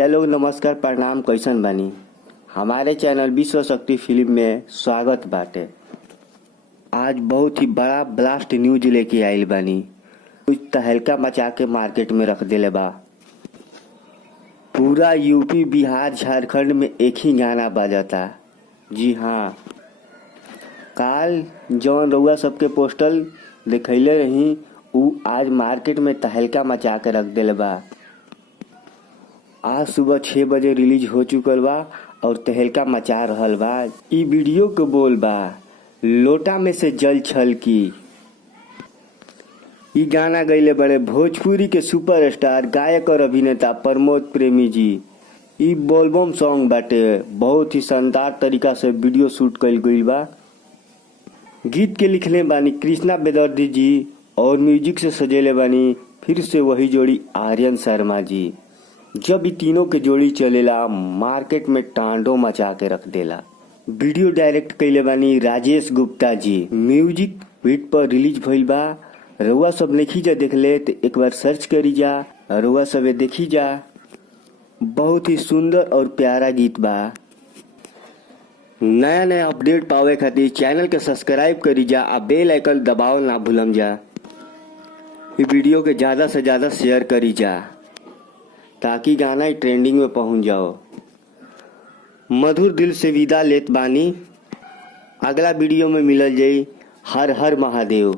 भैया लोग नमस्कार प्रणाम, कैसन बानी। हमारे चैनल विश्व शक्ति फिल्म में स्वागत बाटे। आज बहुत ही बड़ा ब्लास्ट न्यूज लेके आइल बानी। कुछ तहलका मचा के मार्केट में रख देले बा। पूरा यूपी बिहार झारखंड में एक ही गाना बाजता। जी हाँ, काल जौन रउआ सबके पोस्टर दिखैले रही उ आज मार्केट में तहलका मचा के रख देले बा। आज सुबह 6 बजे रिलीज हो चुकल बा और तहलका मचा रहल बा। ई वीडियो के बोल बा लोटा में से जल छलकी। ई गाना गईले बड़े भोजपुरी के सुपरस्टार गायक और अभिनेता प्रमोद प्रेमी जी। ई बोलबम सॉन्ग बाटे। बहुत ही शानदार तरीका से वीडियो शूट कइल गइल बा। गीत के लिखले बानी कृष्णा बेदर्दी जी और म्यूजिक से सजेले बानी फिर से वही जोड़ी आर्यन शर्मा जी। जब ई तीनों के जोड़ी चलेला मार्केट में टांडो मचा के रख देला। वीडियो डायरेक्ट कइले बानी राजेश गुप्ता जी। म्यूजिक बीट पर रिलीज भइल बा। रउआ सब नहीं जा देखले तो एक बार सर्च करी जा, रउआ सब देखी जा। बहुत ही सुंदर और प्यारा गीत बा। नया नया अपडेट पावे खातिर चैनल के सब्सक्राइब करी जा आ बेल आइकन दबावल ना भूलम जा। ये वीडियो के ज्यादा से ज्यादा शेयर करी जा ताकि गाना ही ट्रेंडिंग में पहुंच जाओ। मधुर दिल से विदा लेत बानी। अगला वीडियो में मिलल जाई। हर हर महादेव।